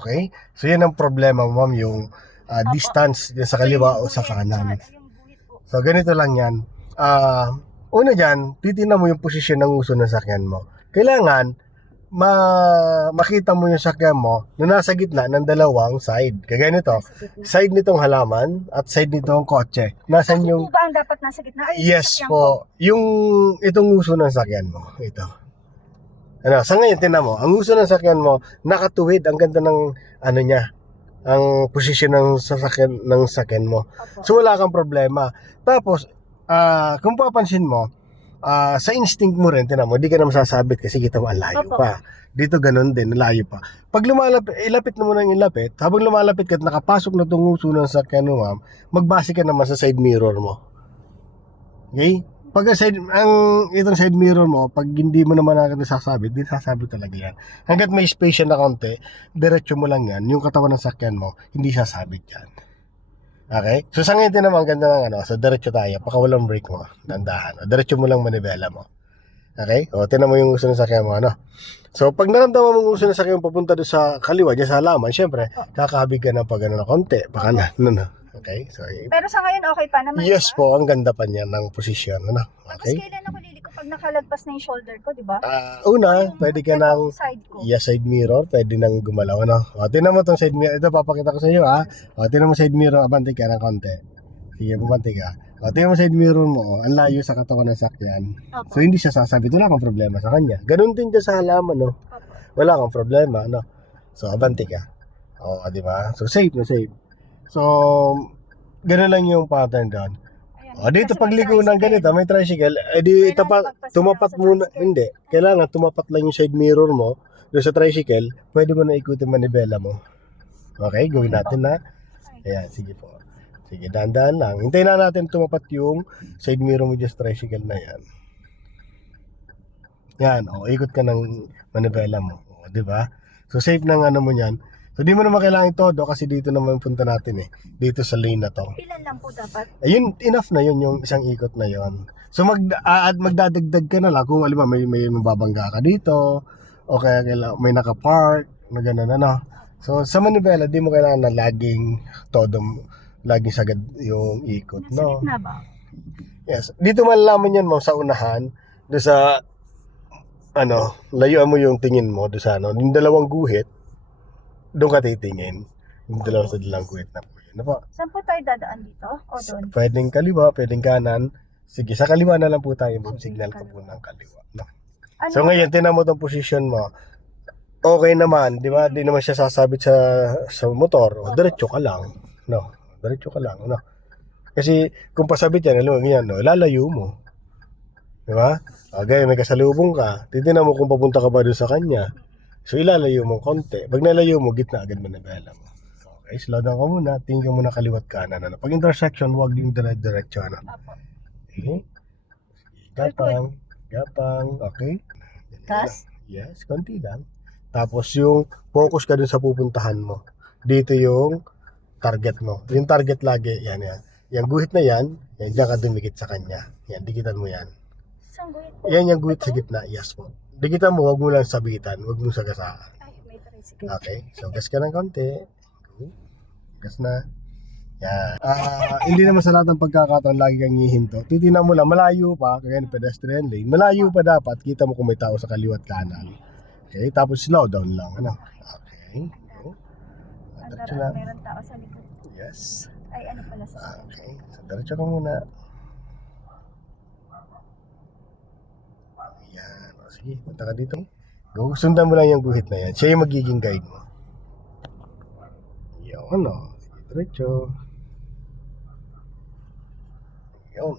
Okay? So yan ang problema, ma'am, yung distance sa kaliwa o sa kanan. So ganito lang yan. Una dyan, titignan mo yung posisyon ng uso ng sakyan mo. Kailangan makita mo yung sakyan mo na nasa gitna ng dalawang side. Kaya ganito, side nitong halaman at side nitong kotse. Nasaan yung... Ako po ba ang dapat nasa gitna? Ay, Yes sasakyan ko. po. Yung itong uso ng sakyan mo. Ito. Ano, sa ngayon, tinan mo, ang uso ng sakyan mo, nakatuwid. Ang ganda ng, ano niya, ang posisyon ng sakyan mo. Opo. So, wala kang problema. Tapos, kung papansin mo, sa instinct mo rin, tinan mo, di ka na masasabit kasi kita mo, ang layo Opo. pa. Dito ganun din, layo pa. Pag lumalapit, ilapit mo nang ilapit, habang lumalapit ka at nakapasok na itong uso ng sakyan mo, ma'am, magbase ka naman sa side mirror mo. Okay? Pag itong side mirror mo, pag hindi mo naman agad nasasabit, di sasabit talaga yan. Hanggat may space na konti, diretso mo lang yan, yung katawan ng sakyan mo, hindi sasabit yan. Okay? So sa ngayon din naman, ganda ng ano, so diretso tayo, pakawalang brake mo, dandahan. Diretso mo lang manibela mo. Okay? O, tinan mo yung uso ng sakyan mo, ano? So pag naramdaman mo yung uso ng sakyan mo papunta doon sa kaliwa, dyan sa halaman, syempre, kakahabig ka ng pag ano na konti, pakanan, no. Okay? So, Pero sa ngayon, okay pa naman, yes diba? po, ang ganda pa niya ng posisyon, ano? Tapos Okay? kailan ako liliko pag nakalagpas na yung shoulder ko, di ba? Una, pwede ka ng Side ko. side mirror, pwede nang gumalaw, ano? O, tinan mo tong side mirror. Ito, papakita ko sa iyo, ha? O, tinan mo side mirror, abanti ka ng konti. Sige, abanti ka. O, tinan mo side mirror mo, ang layo sa katawan ng sakyan. Opo. So, hindi siya sasabit, wala kang problema sa kanya. Ganun din dyan sa halaman, no? Opo. Wala kang problema, no? So, abanti ka. O, di ba? So, safe na safe. So, ganun lang yung pattern doon. Ayan, O, dito kasi pagliko may ng ganito, may tricycle, di tumapat muna, hindi. Kailangan tumapat lang yung side mirror mo doon sa tricycle, pwede mo na ikutin manibela mo. Okay, gawin natin na. Ayan, sige po. Sige, dahan-dahan lang. Hintayin na natin tumapat yung side mirror mo dyan sa tricycle na yan. Yan, o, ikot ka ng manibela mo. O, di ba? So, safe ng ano mo yan. So, di mo naman kailangan todo kasi dito naman punta natin eh. Dito sa lane na to. Ilan lang po dapat? Ayun, enough na yun, yung isang ikot na yun. So magdadagdag ka na lang kung alam mo may mababangga ka dito o kaya may naka-park na gano'n ano. So sa manibela, di mo kailangan na laging sagad yung ikot, Nasa no? gitna ba? Yes. Dito malalaman yan mo sa unahan, do sa ano, layuan mo yung tingin mo do sa ano, yung dalawang guhit, doon ka titingin. Yung dalawang guhit na po yun. Ano po? Saan po tayo dadaan dito? O doon? Pwedeng kaliwa, pwedeng kanan. Sige, sa kaliwa na lang po tayo. Signal ko po ng kaliwa. No? Ano? So ngayon, tinan mo itong position mo. Okay naman, di ba? Di naman siya sasabit sa motor. O, diretso ka lang. No, diretso ka lang. No? Kasi kung pasabit yan, alam mo, ganyan, no? Lalayo mo. Di ba? Okay, may kasalubong ka. Titignan mo kung papunta ka ba doon sa kanya. So ilalayo mo konti. Pag nalayo mo, gitna agad manibela mo. Okay, slow down ka muna. Tingin ka muna kaliwat kanan. Ano? Pag intersection, huwag yung diretso. Ano? Apo. Okay. Gapang. Gapang. Okay. Gas? Yes, konti lang. Tapos yung focus ka dun sa pupuntahan mo. Dito yung target mo. Yung target lagi, yan. Yung guhit na yan dyan ka dumikit sa kanya. Yan, dikitan mo yan. Saan guhit po? Yan yung guhit sa gitna. Yes po. Dikitan mo, huwag mo lang sabitan. Huwag mo sagasaan. Ay, may tricycle. Okay. So, gas ka ng konti. Gas na. Yan. Hindi naman sa lahat ng pagkakataon lagi kang hihinto. Titignan mo lang, malayo pa, kaya ng pedestrian lane. Malayo pa dapat, kita mo kung may tao sa kaliwat kanan. Okay, tapos slow down lang. Ano? Okay. Go. Diretso lang. Meron tao sa likod. Yes. Ay, ano pala sa Okay. So, diretso ka muna. Yan. O, sige, punta ka dito. Go. Sundan mo lang yung guhit na yan. Siya yung magiging guide mo. Yun, ano. Sige, diretso. Yun.